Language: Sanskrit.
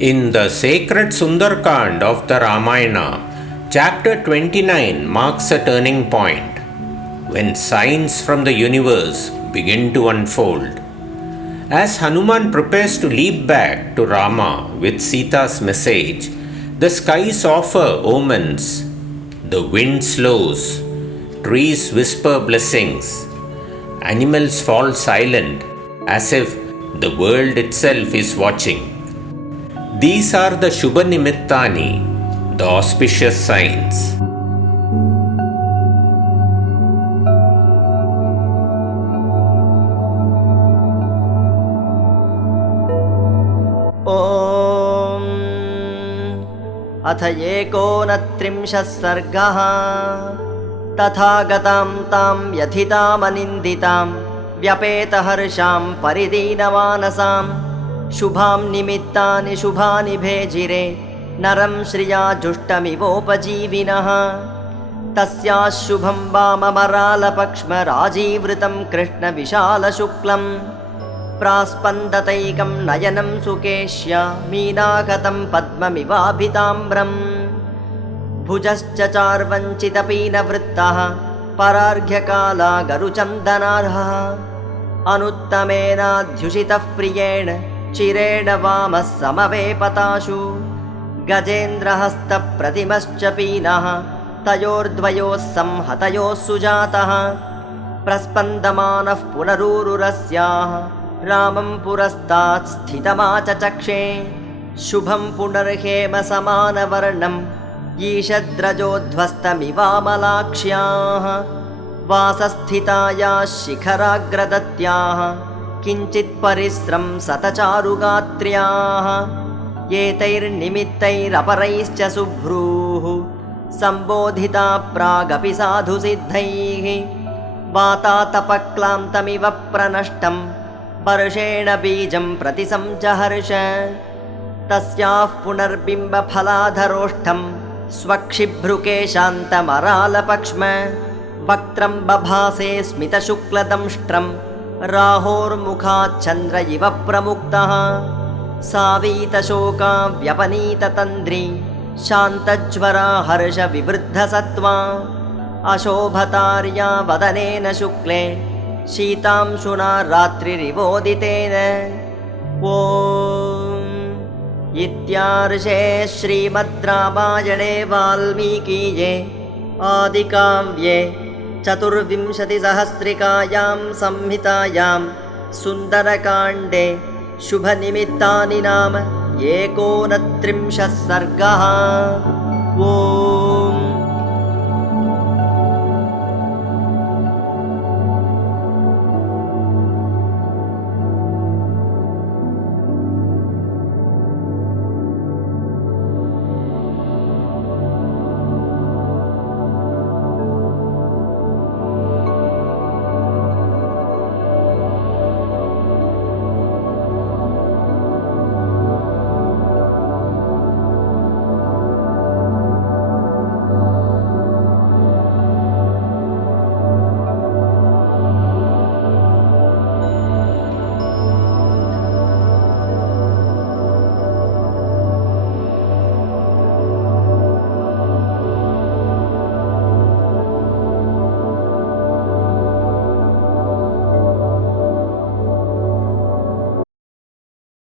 In the sacred Sundarkand of the Ramayana, chapter 29 marks a turning point when signs from the universe begin to unfold. As Hanuman prepares to leap back to Rama with Sita's message, the skies offer omens, the wind slows, trees whisper blessings, animals fall silent as if the world itself is watching. These are the Shubha Nimittani, the auspicious signs. ॐ अथ एकोनत्रिंशः सर्गः। तथागतां तां व्यथितामनिन्दितां व्यपेतहर्षां परिदीनमानसां शुभां निमित्तानि शुभानि भेजिरे नरं श्रिया जुष्टमिवोपजीविनः। तस्याः शुभं वाममरालपक्ष्मराजीवृतं कृष्णविशालशुक्लं प्रास्पन्दतैकं नयनं सुकेश्य मीनागतं पद्ममिवाभिताम्रम्। भुजश्च चार्वञ्चितपीनवृत्तः परार्घ्यकालागरुचन्दनार्हः अनुत्तमेनाध्युषितः प्रियेण चिरेण वामः समवेपताशु। गजेन्द्रहस्तप्रतिमश्च पीनः तयोर्द्वयोः संहतयोः सुजातः। प्रस्पन्दमानः पुनरूरुरस्याः रामं पुरस्तात् स्थितमाचचक्षे। शुभं पुनर्हेमसमानवर्णम् ईषद्रजोध्वस्तमिवामलाक्ष्याः। वासस्थितायाः शिखराग्रदत्याः किञ्चित् परिस्रंसतचारुगात्र्याः। एतैर्निमित्तैरपरैश्च शुभ्रूः सम्बोधिता प्रागपि साधुसिद्धैः। वातातपक्लान्तमिव प्रनष्टं वर्षेण बीजं प्रतिसञ्जहर्ष। तस्याः पुनर्बिम्बफलाधरोष्ठं स्वक्षिभ्रुकेशान्तमरालपक्ष्म। वक्त्रं बभासे स्मितशुक्लदंष्ट्रं राहोर्मुखाच्छन्द्र इव प्रमुक्तः। सावीतशोकाव्यपनीततन्द्री शान्तज्वरा हर्षविवृद्धसत्त्वा। अशोभतार्या वदनेन शुक्ले शीतांशुना रात्रिरिवोदितेन। ॐ इत्यार्षे श्रीमद् रामायणे वाल्मीकीये आदिकाव्ये चतुर्विंशतिसहस्रिकायां संहितायां सुन्दरकाण्डे शुभनिमित्तानि नाम 29 सर्गः। ॐ